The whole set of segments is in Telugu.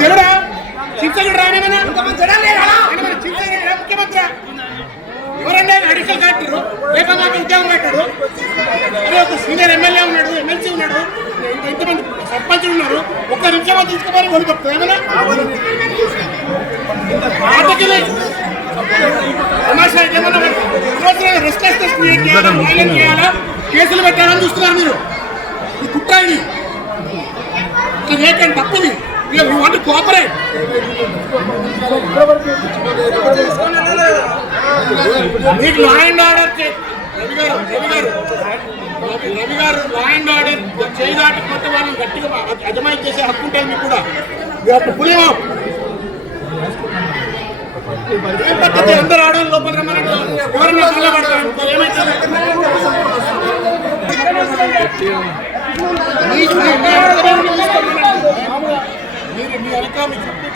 దేవుడా శిక్షకుడు రానేమన్నా ముఖ్యమంత్రి ఎవరన్నా అడిషనల్ కలెక్టర్ లేకపోతే ఉద్యోగం పెట్టాడు. అదే ఒక సీనియర్ ఎమ్మెల్యే ఉన్నాడు, ఎమ్మెల్సీ ఉన్నాడు, ఇంతమంది సర్పంచులు ఉన్నారు. ఒక్క నిమిషం తీసుకోవాలి వరకు ఏమన్నా రెస్ట్లెస్నెస్ క్రియేట్ చేయాలా, వైలెన్స్ చేయాలా, కేసులు పెట్టాలని చూస్తున్నారు మీరు. ఈ కుట్ర ఇది ఏంటంటే తప్పుది. వాటి కోఆపరేట్ మీకు లా అండ్ ఆర్డర్ రవి గారు లా అండ్ ఆర్డర్ చేయి దాటి కొత్త వాళ్ళని గట్టిగా అజమాయి చేసే హక్కు ఉంటుంది మీకు కూడా. పులేమో ఏం పద్ధతి అందరూ ఆడవాళ్ళు లోపల రమ్మని ఎవరన్నా కళ్ళ పడతారు ఏమైతే మీ వెనక మీ చుట్టూ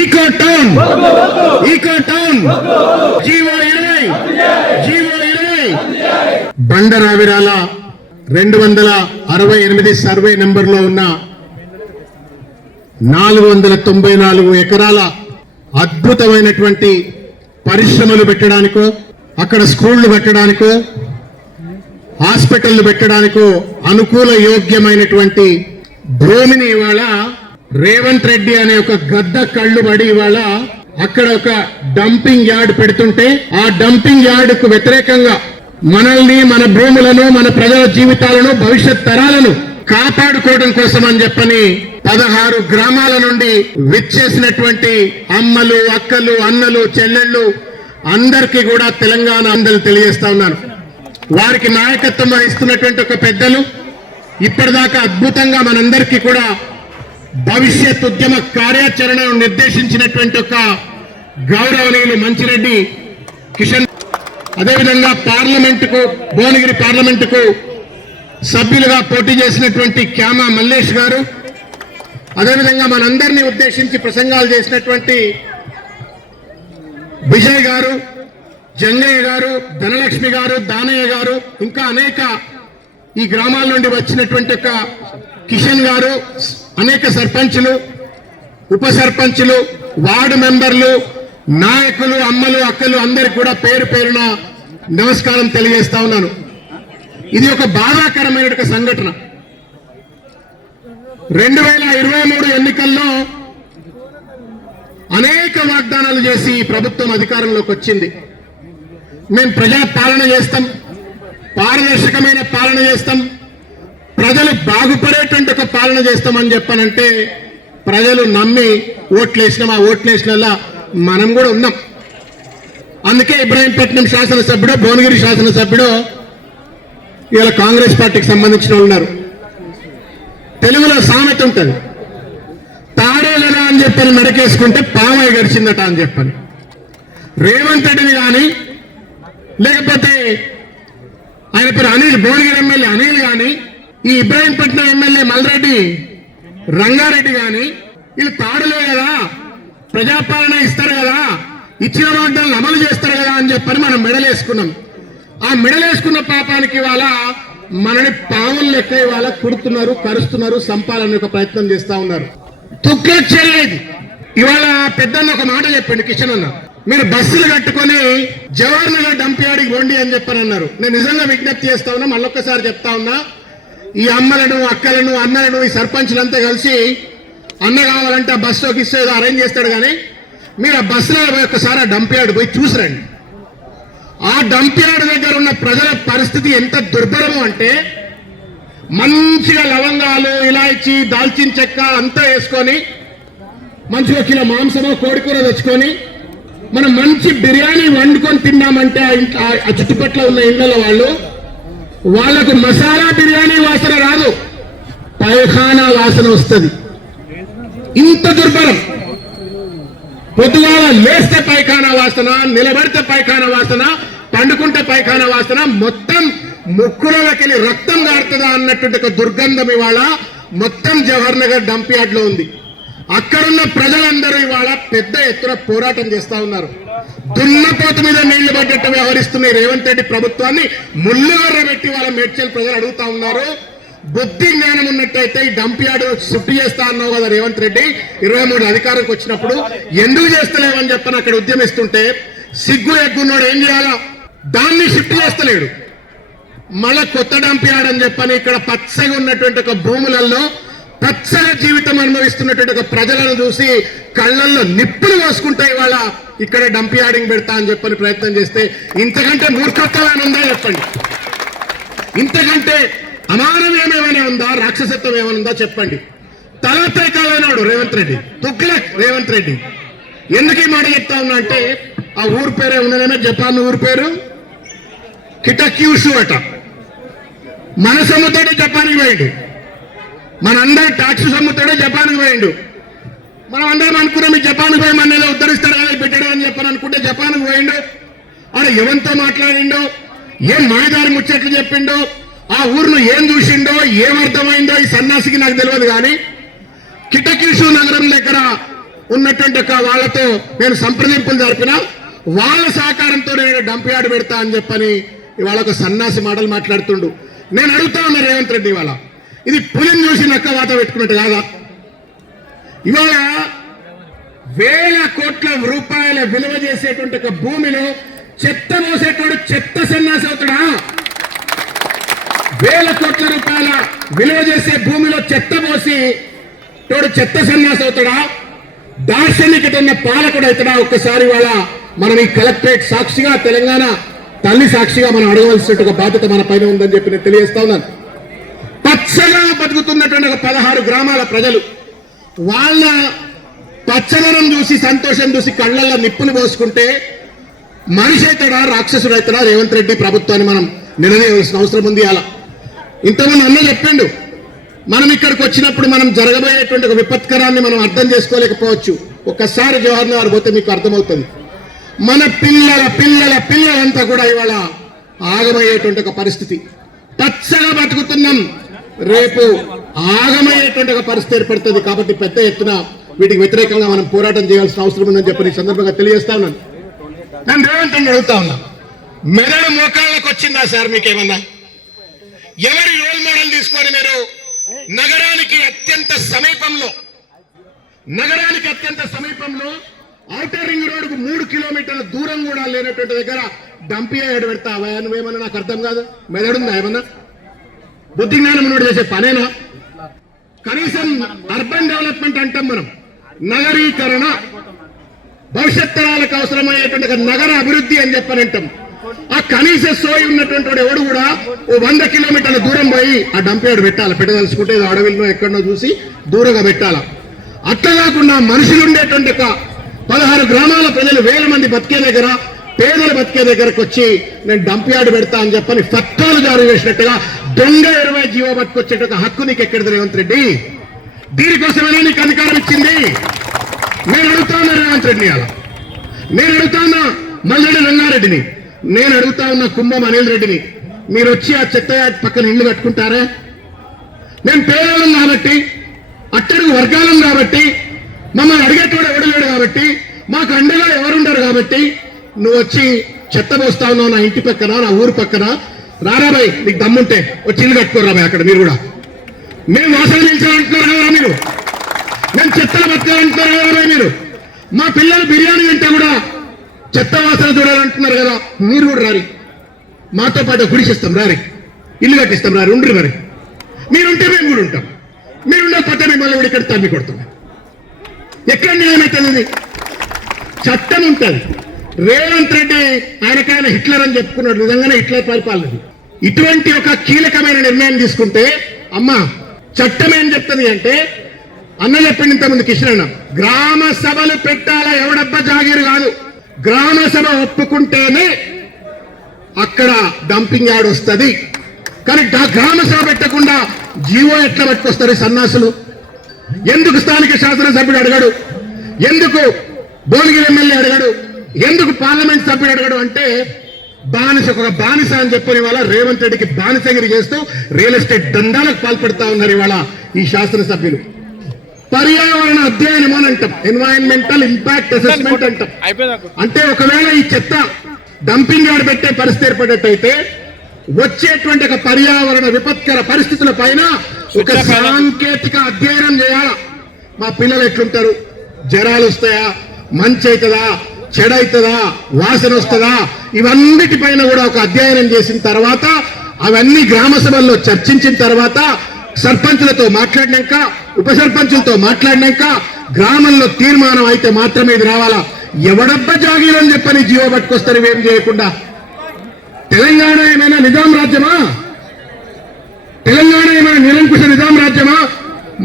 eco town G O 20 Bandaravirala 268 survey నెంబర్లో ఉన్న 494 ఎకరాల అద్భుతమైనటువంటి పరిశ్రమలు పెట్టడానికో, అక్కడ స్కూళ్లు పెట్టడానికో, హాస్పిటళ్లు పెట్టడానికో అనుకూల యోగ్యమైనటువంటి భూమిని ఇవాళ రేవంత్ రెడ్డి అనే ఒక గద్ద కళ్ళు పడి ఇవాళ అక్కడ ఒక డంపింగ్ యార్డ్ పెడుతుంటే ఆ డంపింగ్ యార్డ్ కు వ్యతిరేకంగా మనల్ని, మన భూములను, మన ప్రజల జీవితాలను, భవిష్యత్ తరాలను కాపాడుకోవడం కోసం అని చెప్పని 16 గ్రామాల నుండి విచ్చేసినటువంటి అమ్మలు, అక్కలు, అన్నలు, చెల్లెళ్ళు అందరికీ కూడా తెలంగాణ అందరూ తెలియజేస్తా ఉన్నాను. వారికి నాయకత్వం వహిస్తున్నటువంటి ఒక పెద్దలు ఇప్పటిదాకా అద్భుతంగా మనందరికీ కూడా భవిష్యత్ ఉద్యమ కార్యాచరణను నిర్దేశించినటువంటి ఒక గౌరవనీయులు మంచిరెడ్డి కిషన్, అదేవిధంగా పార్లమెంటుకు, భువనగిరి పార్లమెంటుకు సభ్యులుగా పోటీ చేసినటువంటి క్యామా మల్లేష్ గారు, అదేవిధంగా మనందరినీ ఉద్దేశించి ప్రసంగాలు చేసినటువంటి విజయ్ గారు, జంగయ్య గారు, ధనలక్ష్మి గారు, దానయ్య గారు, ఇంకా అనేక ఈ గ్రామాల నుండి వచ్చినటువంటి ఒక కిషన్ గారు, అనేక సర్పంచులు, ఉప సర్పంచులు, వార్డు మెంబర్లు, నాయకులు, అమ్మలు, అక్కలు అందరికి కూడా పేరు పేరున నమస్కారం తెలియజేస్తా ఉన్నాను. ఇది ఒక బాధాకరమైన సంఘటన. 2023 ఎన్నికల్లో అనేక వాగ్దానాలు చేసి ప్రభుత్వం అధికారంలోకి వచ్చింది. మేము ప్రజా పాలన చేస్తాం, పారదర్శకమైన పాలన చేస్తాం, ప్రజలు బాగుపడేటువంటి ఒక పాలన చేస్తామని చెప్పానంటే ప్రజలు నమ్మి ఓట్లేసినాం. ఆ ఓట్లేసినలా మనం కూడా ఉన్నాం. అందుకే ఇబ్రాహీంపట్నం శాసనసభ్యుడు, భువనగిరి శాసనసభ్యుడు ఇలా కాంగ్రెస్ పార్టీకి సంబంధించిన ఉన్నారు. తెలుగులో సామెత ఉంటుంది, తాడేలరా అని చెప్పని మెడకేసుకుంటే పామై గడిచిందట అని చెప్పని. రేవంత్ రెడ్డిని కానీ, లేకపోతే ఆయన పేరు అనిల్, భువనగిరి ఎమ్మెల్యే అనిల్ కానీ, ఈ ఇబ్రాహీంపట్నం ఎమ్మెల్యే మల్రెడ్డి రంగారెడ్డి కానీ వీళ్ళు తాడులే కదా, ప్రజాపాలన ఇస్తారు కదా, ఇచ్చిన వాగ్దానాలను అమలు చేస్తారు కదా అని చెప్పని మనం మెడలేసుకున్నాం. ఆ మెడలేసుకున్న పాపానికి ఇవాళ మనని పావులు లెక్క ఇవాళ కుడుతున్నారు, కరుస్తున్నారు, సంపాలనే ఒక ప్రయత్నం చేస్తా ఉన్నారు. తుక్లక్ చర్య ఇది. ఇవాళ పెద్దన్న ఒక మాట చెప్పండి, కిషన్ అన్న, మీరు బస్సులు కట్టుకొని జవహర్ నగర్ డంప్ యార్డ్కి పోండి అని చెప్పనన్నారు. నేను నిజంగా విజ్ఞప్తి చేస్తా ఉన్నా, మళ్ళొక్కసారి చెప్తా ఉన్నా, ఈ అమ్మలను, అక్కలను, అన్నలను, ఈ సర్పంచ్లంతా కలిసి అన్న కావాలంటే ఆ బస్సులోకి ఇస్తే ఏదో అరేంజ్ చేస్తాడు, కానీ మీరు ఆ బస్సులో ఒక్కసారి ఆ డంప్ యార్డ్ పోయి చూసిరండి. ఆ డంప్ యార్డ్ దగ్గర ఉన్న ప్రజల పరిస్థితి ఎంత దుర్భరము అంటే, మంచిగా లవంగాలు, ఇలాచి, దాల్చిన చెక్క అంతా వేసుకొని మంచిగా కిలో మాంసమో కోడికూర తెచ్చుకొని మనం మంచి బిర్యానీ వండుకొని తిన్నామంటే ఆ చుట్టుపక్కల ఉన్న ఇళ్లలో వాళ్ళకు మసాలా బిర్యానీ వాసన రాదు, పైఖానా వాసన వస్తుంది. ఇంత దుర్భరం. పొద్దుగాల లేస్తే పైఖానా వాసన, నిలబడితే పైఖానా వాసన, పండుకుంటే పైఖానా వాసన, మొత్తం ముక్కులకెళ్ళి రక్తం గారుతుందా అన్నటువంటి ఒక దుర్గంధం ఇవాళ మొత్తం జవహర్ నగర్ డంప్ యార్డ్ లో ఉంది. అక్కడున్న ప్రజలందరూ ఇవాళ పెద్ద ఎత్తున పోరాటం చేస్తా ఉన్నారు. దున్నపోతు మీద నీళ్లు పడ్డట్టు వ్యవహరిస్తున్న రేవంత్ రెడ్డి ప్రభుత్వాన్ని ముళ్ళుగర్ర పెట్టి వాళ్ళ మేడ్చల్ ప్రజలు అడుగుతా ఉన్నారు. బుద్ధి జ్ఞానం ఉన్నట్టయితే ఈ డంప్ యార్డ్ షిఫ్ట్ చేస్తా అన్నావు కదా రేవంత్ రెడ్డి, 23 అధికారంకి వచ్చినప్పుడు ఎందుకు చేస్తలేవని చెప్పని అక్కడ ఉద్యమిస్తుంటే సిగ్గు ఎగ్గున్నాడు ఏం చేయాలా, దాన్ని షిఫ్ట్ చేస్తలేడు. మళ్ళా కొత్త డంప్ యార్డ్ అని చెప్పని ఇక్కడ పచ్చగా ఉన్నటువంటి ఒక భూములలో పచ్చగా జీవితం అనుభవిస్తున్నటువంటి ఒక ప్రజలను చూసి కళ్ళల్లో నిప్పులు పోసుకుంటే ఇవాళ ఇక్కడ డంప్ యార్డింగ్ పెడతా అని చెప్పని ప్రయత్నం చేస్తే ఇంతకంటే మూర్ఖత్వం ఉందా చెప్పండి? ఇంతకంటే అమానం ఏమేమైనా ఉందా, రాక్షసత్వం ఏమైనా ఉందా చెప్పండి? తలపైకాలైనాడు రేవంత్ రెడ్డి, తుగ్లక్ రేవంత్ రెడ్డి. ఎందుకు ఈ మాట చెప్తా ఉన్నా అంటే, ఆ ఊరు పేరే ఉన్నదేమో జపాన్ ఊరు పేరు కిటక్యూషు అట. మన సొమ్ముతోటి జపాన్కి పోయిండు, మనందరూ ట్యాక్స్ సొమ్ముతోడే జపాన్కి పోయిండు. మనం అందరం అనుకున్నాం ఈ జపాన్కి పోయి మన ఏదో ఉద్ధరిస్తాడు కదా పెట్టాడు అని చెప్పని అనుకుంటే జపాన్కి పోయిండు. ఆడ ఎవరితో మాట్లాడిండో, ఏం మాయదారి ముచ్చట్లు చెప్పిండో, ఆ ఊరిలో ఏం చూసిండో, ఏమర్థమైందో ఈ సన్యాసికి నాకు తెలియదు. కానీ కిటకిషు నగరం దగ్గర ఉన్నటువంటి వాళ్ళతో నేను సంప్రదింపులు జరిపిన, వాళ్ళ సహకారంతో నేను డంప్ యార్డ్ పెడతా అని చెప్పని ఇవాళ ఒక సన్యాసి మాటలు మాట్లాడుతుండు. నేను అడుగుతా ఉన్నా రేవంత్ రెడ్డి, ఇవాళ ఇది పులిని చూసి నక్క వాత పెట్టుకున్నట్టు కాదా? ఇవాళ వేల కోట్ల రూపాయల విలువ చేసేటువంటి ఒక భూమిలో చెత్త మోసేటోడు చెత్త సన్యాసి అవుతాడా? వేల కోట్ల రూపాయల విలువ చేసే భూమిలో చెత్త మోసి తోడు చెత్త సన్యాసి అవుతాడా? దార్శనికత ఉన్న పాలకుడు అవుతాడా? ఒక్కసారి వాళ్ళ మనం ఈ కలెక్టరేట్ సాక్షిగా, తెలంగాణ తల్లి సాక్షిగా మనం అడగవలసిన ఒక బాధ్యత మన పైన ఉందని చెప్పి నేను తెలియజేస్తా ఉన్నాను. పచ్చగా బతుకుతున్నటువంటి ఒక 16 గ్రామాల ప్రజలు వాళ్ళ పచ్చదనం చూసి, సంతోషం చూసి కళ్ళల్లో నిప్పులు పోసుకుంటే మనిషి అవుతాడా, రాక్షసుడు అవుతాడా రేవంత్ రెడ్డి ప్రభుత్వాన్ని మనం నిలదీయవలసిన అవసరం ఉంది. అలా ఇంతకుముందు అన్న చెప్పిండు, మనం ఇక్కడికి వచ్చినప్పుడు మనం జరగబోయేటువంటి ఒక విపత్కరాన్ని మనం అర్థం చేసుకోలేకపోవచ్చు. ఒక్కసారి జవహర్ నగర్ పోతే మీకు అర్థమవుతుంది. మన పిల్లల పిల్లల పిల్లలంతా కూడా ఇవాళ ఆగమయ్యేటువంటి ఒక పరిస్థితి. పచ్చగా బతుకుతున్నాం, రేపు ఆగమయ్యేటువంటి ఒక పరిస్థితి ఏర్పడుతుంది. కాబట్టి పెద్ద ఎత్తున వీటికి వ్యతిరేకంగా మనం పోరాటం చేయాల్సిన అవసరం ఉందని చెప్పి ఈ సందర్భంగా తెలియజేస్తా ఉన్నాను. నేను రేవంత్ రెడ్డి అడుగుతా ఉన్నా, మెదడు మోకాళ్ళకు వచ్చిందా సార్ మీకేమన్నా? ఎవరి రోల్ మోడల్ తీసుకొని మీరు నగరానికి అత్యంత సమీపంలో ఔటర్ రింగ్ రోడ్డుకు 3 కిలోమీటర్ల దూరం కూడా లేనటువంటి దగ్గర డంప్ యార్డ్ పెడతావా? నువ్వేమన్నా నాకు అర్థం కాదు. మెదడుందా ఏమన్నా? బుద్ధి జ్ఞానం ఉన్నోడు చేసే పనేనా? కనీసం అర్బన్ డెవలప్మెంట్ అంటాం మనం, నగరీకరణ, భవిష్యత్ తరాలకు అవసరమయ్యేటువంటి నగర అభివృద్ధి అని చెప్పని అంటాం. ఆ కనీస సోయి ఉన్నటువంటి వాడు ఎవడు కూడా 100 కిలోమీటర్ల దూరం పోయి ఆ డంప్ యార్డ్ పెట్టాలి. పెట్టదలుచుకుంటే ఏదో అడవిలో ఎక్కడో చూసి దూరంగా పెట్టాలా. అట్లా కాకుండా మనుషులు ఉండేటువంటి 16 గ్రామాల ప్రజలు, వేల మంది బతికే దగ్గర, పేదలు బతికే దగ్గరకు వచ్చి నేను డంప్ యార్డ్ పెడతా అని చెప్పని పత్రాలు జారీ చేసినట్టుగా దొంగ 20 జీవో పట్టుకొచ్చేట హక్కు నీకు ఎక్కడిది రేవంత్ రెడ్డి? దీనికోసమైనా నీకు అధికారం ఇచ్చింది? నేను అడుగుతా ఉన్నా రేవంత్ రెడ్డిని, అలా నేను అడుగుతా ఉన్నా మల్లెడి రంగారెడ్డిని, నేను అడుగుతా ఉన్న కుంభం అనిల్ రెడ్డిని, మీరు వచ్చి ఆ చెత్త యార్డ్ పక్కన ఇల్లు కట్టుకుంటారా? నేను పేదలం కాబట్టి, అట్టడుగు వర్గాలం కాబట్టి, మమ్మల్ని అడిగేటోడు ఎవడలేడు కాబట్టి, మాకు అండగా ఎవరుండరు కాబట్టి నువ్వు వచ్చి చెత్త పోస్తా ఉన్నావు నా ఇంటి పక్కన, నా ఊరు పక్కన. రారాబాయ్, నీకు దమ్ముంటే వచ్చి ఇల్లు కట్టుకోరాబాయ్ అక్కడ. మీరు కూడా మేము వాసన నిలిచాలంటున్నారు కదా మీరు. నేను చెత్తలు బతకాలంటున్నారు కదా మీరు. మా పిల్లలు బిర్యానీ అంటే కూడా చెత్త వాసన చూడాలంటున్నారు కదా, మీరు కూడా రారి, మాతో పాటు గుడిసిస్తాం, రారి, ఇల్లు కట్టిస్తాం, రారి, ఉండ్రి మరి. మీరుంటే మేము కూడా ఉంటాం, మీరుండకపోతే మిమ్మల్ని కూడా ఇక్కడ తమ్మి కొడుతున్నాం. ఎక్కడ న్యాయమైతుంది? చట్టం ఉంటుంది. రేవంత్ రెడ్డి ఆయనకైనా హిట్లర్ అని చెప్పుకున్నాడు, నిజంగానే హిట్లర్ పరిపాలన. ఇటువంటి ఒక కీలకమైన నిర్ణయం తీసుకుంటే అమ్మా చట్టం ఏం చెప్తుంది అంటే, అన్న చెప్పింది ఇంతకుముందు కిషన్ అన్న, గ్రామ సభలు పెట్టాలా, ఎవడబ్బా జాగీరు కాదు. గ్రామ సభ ఒప్పుకుంటేనే అక్కడ డంపింగ్ యార్డ్ వస్తుంది. కానీ గ్రామ సభ పెట్టకుండా జీవో ఎట్లా పట్టుకొస్తారు సన్నాసులు? ఎందుకు స్థానిక శాసనసభ్యుడు అడగడు? ఎందుకు భువనగిరి ఎమ్మెల్యే అడగడు? ఎందుకు పార్లమెంట్ సభ్యుడు అడగడు? అంటే బానిస, ఒక బానిస అని చెప్పని వాళ్ళ రేవంత్ రెడ్డికి బానిసగిరి చేస్తూ రియల్ ఎస్టేట్ దందాలకు పాల్పడతా ఉన్నారు ఇవాళ ఈ శాసనసభ్యులు. పర్యావరణ అధ్యయనం అని అంటాం, ఎన్వైరన్మెంటల్ ఇంపాక్ట్ అసెస్మెంట్ అంటాం. అంటే ఒకవేళ ఈ చెత్త డంపింగ్ యార్డ్ పెట్టే పరిస్థితి ఏర్పడేటైతే వచ్చేటువంటి ఒక పర్యావరణ విపత్కర పరిస్థితుల పైన ఒక సాంకేతిక అధ్యయనం చేయాలా. మా పిల్లలు ఎట్లుంటారు, జ్వరాలు వస్తాయా, మంచి అవుతుందా, చెడవుతుందా, వాసన వస్తుందా, ఇవన్నిటిపైన కూడా ఒక అధ్యయనం చేసిన తర్వాత, అవన్నీ గ్రామ సభల్లో చర్చించిన తర్వాత, సర్పంచులతో మాట్లాడినాక, ఉప సర్పంచులతో మాట్లాడినాక గ్రామంలో తీర్మానం అయితే మాత్రమే ఇది రావాలా. ఎవడబ్బా జాగీరని చెప్పని జీవో పట్టుకొస్తారు ఇవేం చేయకుండా. తెలంగాణ ఏమైనా నిజాం రాజ్యమా? తెలంగాణ ఏమైనా నిరంకుశ నిజాం రాజ్యమా?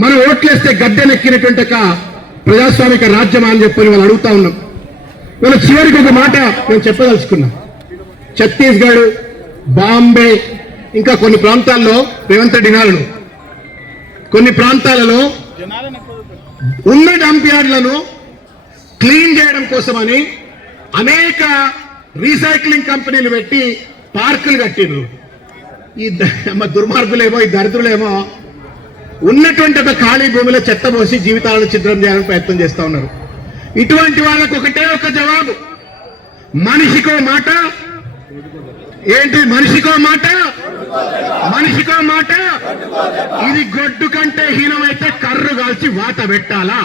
మనం ఓట్లేస్తే గద్దెనెక్కినటువంటి ఒక ప్రజాస్వామిక రాజ్యమా అని చెప్పని వాళ్ళు అడుగుతా ఉన్నాం. వాళ్ళ చివరికి ఒక మాట నేను చెప్పదలుచుకున్నా. ఛత్తీస్గఢ్, బాంబే, ఇంకా కొన్ని ప్రాంతాల్లో రేవంత్ రెడ్డి నాలను, కొన్ని ప్రాంతాలలో ఉన్న డంప్ యార్డ్లను క్లీన్ చేయడం కోసమని అనేక రీసైక్లింగ్ కంపెనీలు పెట్టి పార్కులు కట్టిండ్రు. ఈ దుర్మార్గులేమో, ఈ దరిద్రులేమో ఉన్నటువంటి ఒక ఖాళీ భూమిలో చెత్త పోసి జీవితాలను ఛిద్రం చేయాలని ప్రయత్నం చేస్తా ఉన్నారు. ఇటువంటి వాళ్ళకు ఒకటే ఒక జవాబు, మనిషికో మాట. ఏంటి మనిషికో మాట? మనిషికో మాట. ఇది గొడ్డు కంటే హీనమైతే కర్రు కాల్చి వాత పెట్టాలా?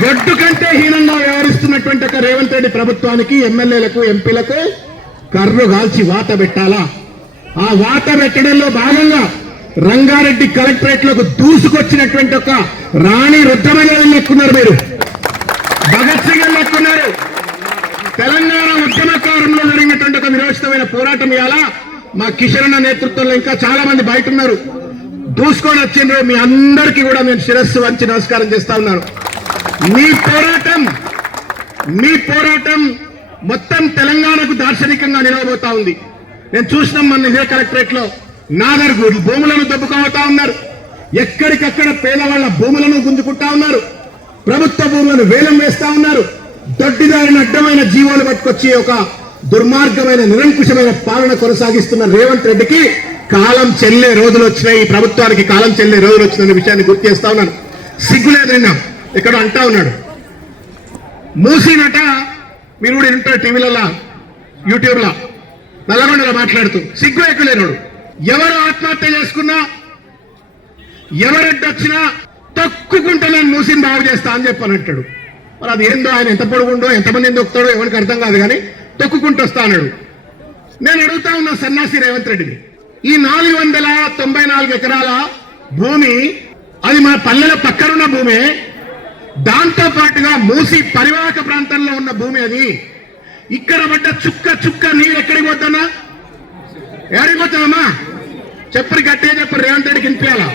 గొడ్డు కంటే హీనంగా వ్యవహరిస్తున్నటువంటి ఒక రేవంత్ రెడ్డి ప్రభుత్వానికి, ఎమ్మెల్యేలకు, ఎంపీలకు కర్రు కాల్చి వాత పెట్టాలా? ఆ వాత పెట్టడంలో భాగంగా రంగారెడ్డి కలెక్టరేట్ లకు దూసుకొచ్చినటువంటి ఒక రాణి రుద్రమని లెక్కున్నారు, మీరు భగత్ సింగ్ లెక్కున్నారు. తెలంగాణ ఉద్యమకారంలో జరిగినటువంటి ఒక విరోచితమైన పోరాటం ఇవాళ మా కిషన్ అన్న నేతృత్వంలో ఇంకా చాలా మంది బయట ఉన్నారు, దూసుకొని వచ్చిండ్రు. మీ అందరికీ కూడా నేను శిరస్సు వంచి నమస్కారం చేస్తా ఉన్నాను. మీ పోరాటం మొత్తం తెలంగాణకు దార్శనికంగా నిలవబోతా ఉంది. నేను చూసినాం మన ఇదే కలెక్టరేట్ లో నాగర్గూడ్ భూములను దెబ్బకోబోతా ఉన్నారు. ఎక్కడికక్కడ పేదవాళ్ల భూములను గుంజుకుంటా ఉన్నారు, ప్రభుత్వ భూములను వేలం వేస్తా ఉన్నారు. దొడ్డిదారిన అడ్డమైన జీవోలు పట్టుకొచ్చి ఒక దుర్మార్గమైన నిరంకుశమైన పాలన కొనసాగిస్తున్న రేవంత్ రెడ్డికి కాలం చెల్లే రోజులు వచ్చినాయి. ఈ ప్రభుత్వానికి కాలం చెల్లే రోజులు వచ్చిన విషయాన్ని గుర్తు చేస్తా ఉన్నాను. సిగ్గులేదు. నిన్న ఇక్కడ అంటా ఉన్నాడు, మూసీనట, మీరు కూడా వింటారు టీవీలలో, యూట్యూబ్ లో, నల్లగొండలో మాట్లాడుతూ సిగ్గు ఎక్కులేనాడు. ఎవరు ఆత్మహత్య చేసుకున్నా, ఎవరెడ్డొచ్చినా తొక్కుకుంటే నేను మూసిని బాగు చేస్తా అని చెప్పానంటాడు. మరి అది ఏందో, ఆయన ఎంత పొడుగుండో, ఎంతమంది దొక్కుతాడో ఎవరికి అర్థం కాదు, కానీ తొక్కుకుంటూ వస్తా అన్నాడు. నేను అడుగుతా ఉన్నా సన్నాసి రేవంత్ రెడ్డిని, ఈ 494 ఎకరాల భూమి అది మన పల్లెల పక్కనున్న భూమి, దాంతో పాటుగా మూసి పరివాహక ప్రాంతంలో ఉన్న భూమి. అది ఇక్కడ పడ్డ చుక్క నీరు ఎక్కడికి పోతానా, ఎక్కడికి పోతామమ్మా? చెప్పరు గట్టిగా చెప్పరు, రేవంత్ రెడ్డికి వినిపించాలా?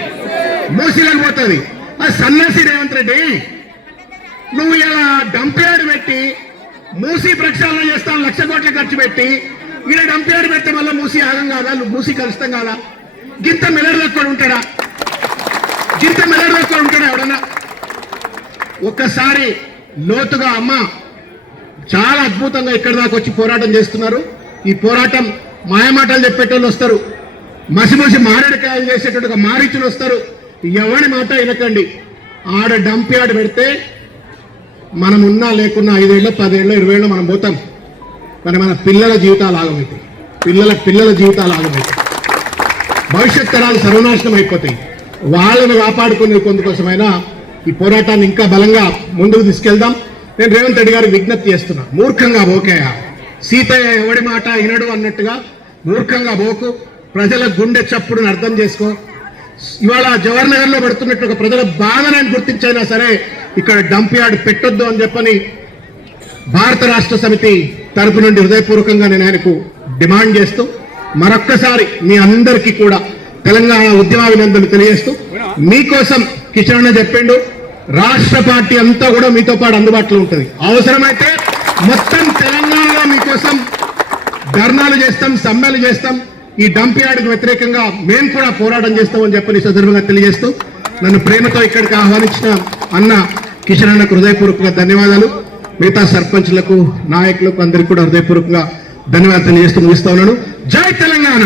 మూసిలోకి పోతుంది. అది సన్నాసి రేవంత్ రెడ్డి, నువ్వు ఇలా డంప్ యార్డ్ పెట్టి మూసి ప్రక్షాళన చేస్తాను, 1,00,000 కోట్ల ఖర్చు పెట్టి ఇలా డంప్ యార్డ్ పెడితే మళ్ళీ మూసి ఆగం కాదా? నువ్వు మూసి కలుస్తాం కాదా? గింత మెలడదొక్కడు ఉంటాడా? గింత మెలడదొక్కడు ఉంటాడా ఎవడన్నా? ఒక్కసారి లోతుగా అమ్మ చాలా అద్భుతంగా ఇక్కడి దాకా వచ్చి పోరాటం చేస్తున్నారు. ఈ పోరాటం మాయమాటలు చెప్పేటోళ్ళు వస్తారు, మసిమసి మారేడుకాయలు చేసేటట్టు ఒక మారీచులు వస్తారు. ఎవరి మాట వినకండి. ఆడ డంప్ యార్డ్ పెడితే మనం ఉన్నా లేకున్నా 5 ఏళ్ళు 10 ఏళ్ళు 20 ఏళ్ళు మనం పోతాం. కానీ మన పిల్లల జీవితాలు ఆగమవుతాయి, పిల్లల జీవితాలు ఆగమవుతాయి, భవిష్యత్ తరాలు సర్వనాశనం అయిపోతాయి. వాళ్ళని కాపాడుకునే కొందుకోసమైనా ఈ పోరాటాన్ని ఇంకా బలంగా ముందుకు తీసుకెళ్దాం. నేను రేవంత్ రెడ్డి గారికి విజ్ఞప్తి చేస్తున్నా, మూర్ఖంగా పోకేయ, సీతయ్య ఎవడి మాట వినడు అన్నట్టుగా మూర్ఖంగా పోకు, ప్రజల గుండె చప్పుడుని అర్థం చేసుకో. ఇవాళ జవహర్ నగర్ లో పడుతున్నట్టు ఒక ప్రజల బాధనని గుర్తించైనా సరే ఇక్కడ డంప్ యార్డ్ పెట్టొద్దు అని చెప్పని భారత రాష్ట్ర సమితి తరపు నుండి హృదయపూర్వకంగా నేను ఆయనకు డిమాండ్ చేస్తూ మరొక్కసారి మీ అందరికీ కూడా తెలంగాణ ఉద్యమాభినందనలు తెలియజేస్తూ, మీకోసం కిషన్ అన్న చెప్పిండు, రాష్ట్ర పార్టీ అంతా కూడా మీతో పాటు అందుబాటులో ఉంటుంది. అవసరమైతే మొత్తం తెలంగాణలో మీకోసం ధర్నాలు చేస్తాం, సమ్మెలు చేస్తాం. ఈ డంప్ యార్డ్కి వ్యతిరేకంగా మేము కూడా పోరాటం చేస్తామని చెప్పని సందర్భంగా తెలియజేస్తూ, నన్ను ప్రేమతో ఇక్కడికి ఆహ్వానించిన అన్న కిషన్ అన్నకు హృదయపూర్వకంగా ధన్యవాదాలు. మిగతా సర్పంచ్లకు, నాయకులకు అందరికీ కూడా హృదయపూర్వకంగా ధన్యవాదాలు తెలియజేస్తూ ముగిస్తా ఉన్నాను. జై తెలంగాణ.